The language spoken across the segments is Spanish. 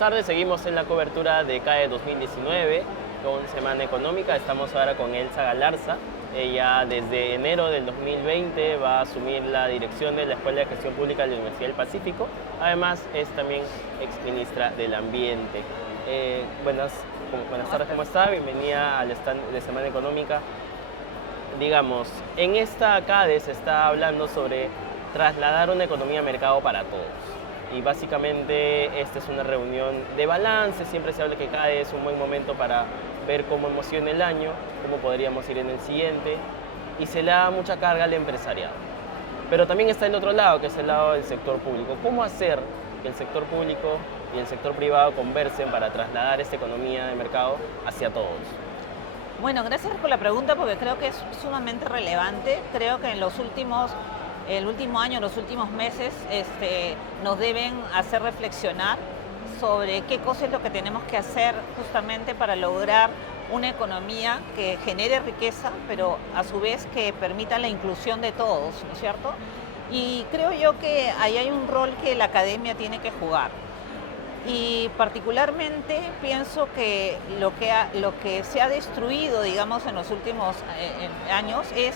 tardes, seguimos en la cobertura de CAE 2019 con Semana Económica. Estamos ahora con Elsa Galarza. Ella desde enero del 2020 va a asumir la dirección de la Escuela de Gestión Pública de la Universidad del Pacífico. Además es también exministra del Ambiente. Buenas tardes, ¿cómo está? Bienvenida al stand de Semana Económica. Digamos, en esta CADE se está hablando sobre trasladar una economía a mercado para todos. Y básicamente esta es una reunión de balance. Siempre se habla que CADE es un buen momento para ver cómo emociona el año, cómo podríamos ir en el siguiente, y se le da mucha carga al empresariado. Pero también está el otro lado, que es el lado del sector público. ¿Cómo hacer que el sector público y el sector privado conversen para trasladar esta economía de mercado hacia todos? Bueno, gracias por la pregunta porque creo que es sumamente relevante. Creo que en el último año, los últimos meses, nos deben hacer reflexionar sobre qué cosa es lo que tenemos que hacer justamente para lograr una economía que genere riqueza, pero a su vez que permita la inclusión de todos, ¿no es cierto? Y creo yo que ahí hay un rol que la academia tiene que jugar. Y particularmente pienso que lo que se ha destruido, digamos, en los últimos años es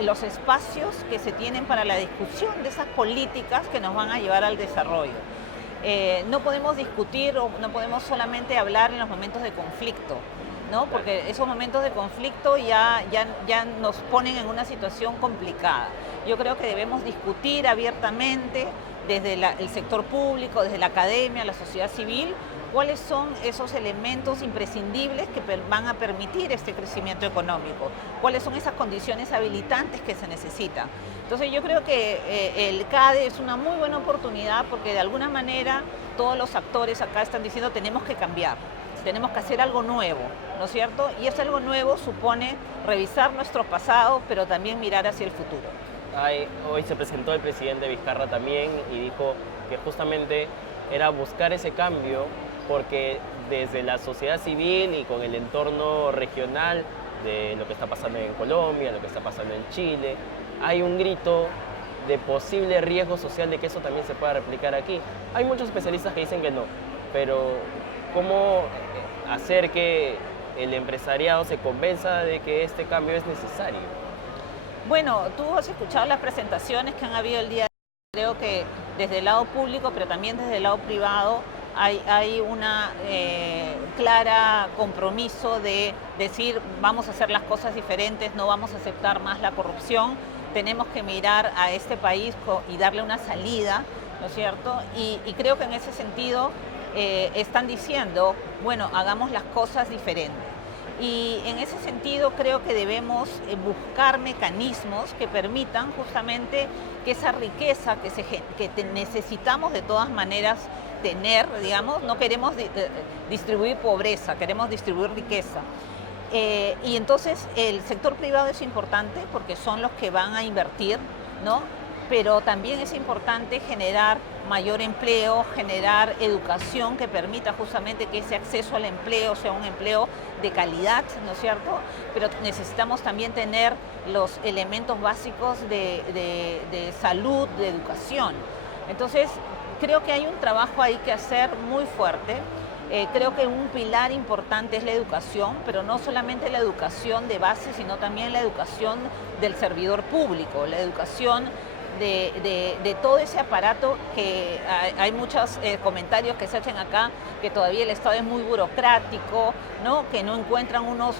los espacios que se tienen para la discusión de esas políticas que nos van a llevar al desarrollo. No podemos discutir o no podemos solamente hablar en los momentos de conflicto, ¿no? Porque esos momentos de conflicto ya nos ponen en una situación complicada. Yo creo que debemos discutir abiertamente desde el sector público, desde la academia, la sociedad civil, cuáles son esos elementos imprescindibles que van a permitir este crecimiento económico, cuáles son esas condiciones habilitantes que se necesitan. Entonces yo creo que el CADE es una muy buena oportunidad porque de alguna manera todos los actores acá están diciendo tenemos que cambiar, tenemos que hacer algo nuevo, ¿no es cierto? Y ese algo nuevo supone revisar nuestro pasado, pero también mirar hacia el futuro. Hoy se presentó el presidente Vizcarra también y dijo que justamente era buscar ese cambio porque desde la sociedad civil y con el entorno regional de lo que está pasando en Colombia, lo que está pasando en Chile, hay un grito de posible riesgo social de que eso también se pueda replicar aquí. Hay muchos especialistas que dicen que no, pero ¿cómo hacer que el empresariado se convenza de que este cambio es necesario? Bueno, tú has escuchado las presentaciones que han habido el día de hoy. Creo que desde el lado público, pero también desde el lado privado, hay una clara compromiso de decir vamos a hacer las cosas diferentes, no vamos a aceptar más la corrupción, tenemos que mirar a este país y darle una salida, ¿no es cierto? Y creo que en ese sentido están diciendo, bueno, hagamos las cosas diferentes. Y en ese sentido creo que debemos buscar mecanismos que permitan justamente que esa riqueza que necesitamos de todas maneras tener, digamos, no queremos distribuir pobreza, queremos distribuir riqueza. Y entonces el sector privado es importante porque son los que van a invertir, ¿no? Pero también es importante generar mayor empleo, generar educación que permita justamente que ese acceso al empleo sea un empleo de calidad, ¿no es cierto? Pero necesitamos también tener los elementos básicos de salud, de educación. Entonces, creo que hay un trabajo ahí que hacer muy fuerte. Creo que un pilar importante es la educación, pero no solamente la educación de base, sino también la educación del servidor público, la educación de todo ese aparato que hay muchos comentarios que se hacen acá que todavía el Estado es muy burocrático, ¿no? Que no encuentran unos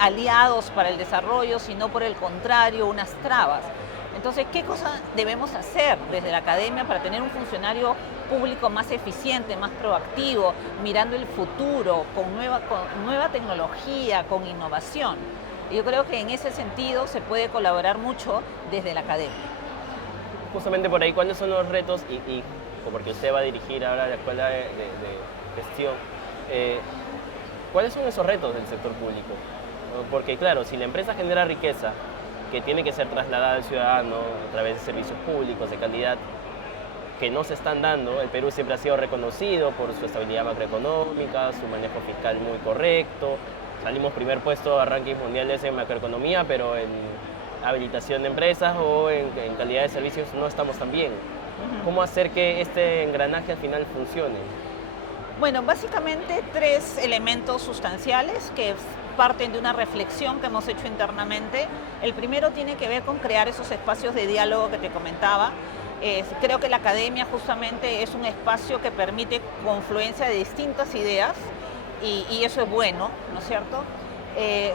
aliados para el desarrollo, sino por el contrario, unas trabas. Entonces, ¿qué cosas debemos hacer desde la academia para tener un funcionario público más eficiente, más proactivo, mirando el futuro, con nueva tecnología, con innovación? Yo creo que en ese sentido se puede colaborar mucho desde la academia. Justamente por ahí, ¿cuáles son los retos? Porque usted va a dirigir ahora la Escuela de Gestión, ¿cuáles son esos retos del sector público? Porque claro, si la empresa genera riqueza que tiene que ser trasladada al ciudadano a través de servicios públicos de calidad que no se están dando, el Perú siempre ha sido reconocido por su estabilidad macroeconómica, su manejo fiscal muy correcto, salimos primer puesto a rankings mundiales en macroeconomía, pero en habilitación de empresas o en calidad de servicios no estamos tan bien. ¿Cómo hacer que este engranaje al final funcione? Bueno, básicamente tres elementos sustanciales que parten de una reflexión que hemos hecho internamente. El primero tiene que ver con crear esos espacios de diálogo que te comentaba. Creo que la academia justamente es un espacio que permite confluencia de distintas ideas y eso es bueno, ¿no es cierto?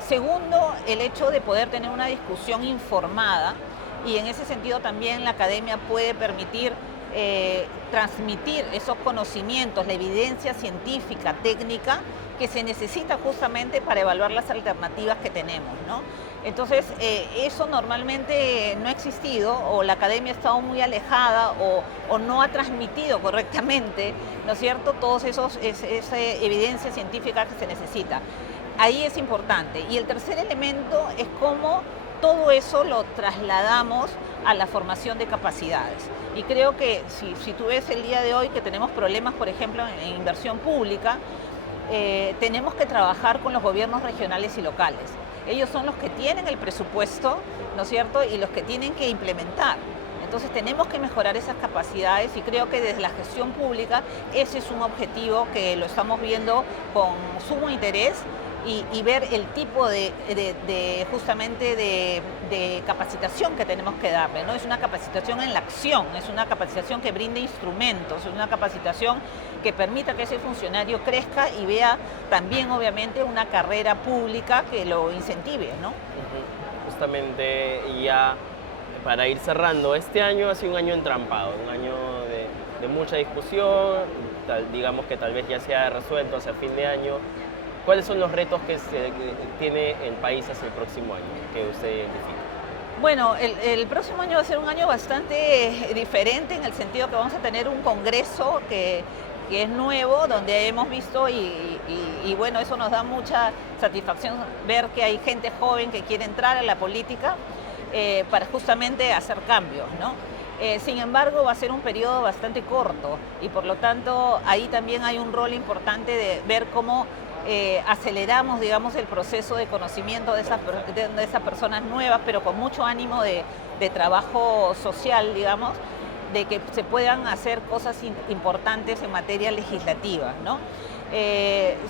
Segundo, el hecho de poder tener una discusión informada y en ese sentido también la academia puede permitir transmitir esos conocimientos, la evidencia científica, técnica, que se necesita justamente para evaluar las alternativas que tenemos, ¿no? Entonces, eso normalmente no ha existido, o la academia ha estado muy alejada, o no ha transmitido correctamente, ¿no es cierto?, todos esa evidencia científica que se necesita. Ahí es importante. Y el tercer elemento es cómo todo eso lo trasladamos a la formación de capacidades. Y creo que si tú ves el día de hoy que tenemos problemas, por ejemplo, en inversión pública, tenemos que trabajar con los gobiernos regionales y locales. Ellos son los que tienen el presupuesto, ¿no es cierto?, y los que tienen que implementar. Entonces tenemos que mejorar esas capacidades y creo que desde la gestión pública ese es un objetivo que lo estamos viendo con sumo interés y ver el tipo justamente de capacitación que tenemos que darle, ¿no? Es una capacitación en la acción, es una capacitación que brinde instrumentos, es una capacitación que permita que ese funcionario crezca y vea también obviamente una carrera pública que lo incentive, ¿no? Justamente ya para ir cerrando, este año ha sido un año entrampado, un año de mucha discusión, digamos que tal vez ya se ha resuelto hacia fin de año. ¿Cuáles son los retos que tiene el país hacia el próximo año que usted identifica? Bueno, el próximo año va a ser un año bastante diferente en el sentido que vamos a tener un congreso que es nuevo, donde hemos visto y bueno, eso nos da mucha satisfacción ver que hay gente joven que quiere entrar a la política para justamente hacer cambios, ¿no? Sin embargo, va a ser un periodo bastante corto y por lo tanto ahí también hay un rol importante de ver cómo aceleramos, digamos, el proceso de conocimiento de esas personas nuevas, pero con mucho ánimo de trabajo social, digamos, de que se puedan hacer cosas importantes en materia legislativa, ¿no?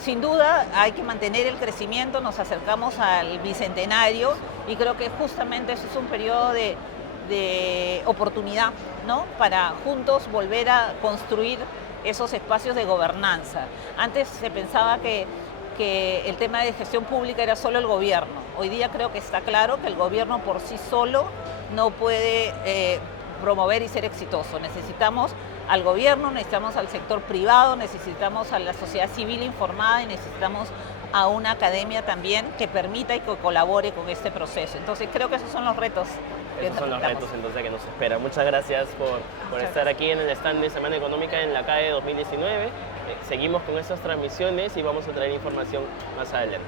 Sin duda hay que mantener el crecimiento, nos acercamos al bicentenario y creo que justamente ese es un periodo de oportunidad, ¿no?, para juntos volver a construir esos espacios de gobernanza. Antes se pensaba que el tema de gestión pública era solo el gobierno. Hoy día creo que está claro que el gobierno por sí solo no puede promover y ser exitoso. Necesitamos al gobierno, necesitamos al sector privado, necesitamos a la sociedad civil informada y necesitamos a una academia también que permita y que colabore con este proceso. Entonces creo que esos son los retos. Esos son los retos entonces que nos esperan. Muchas gracias por estar aquí en el stand de Semana Económica en la CAE 2019. Seguimos con estas transmisiones y vamos a traer información más adelante.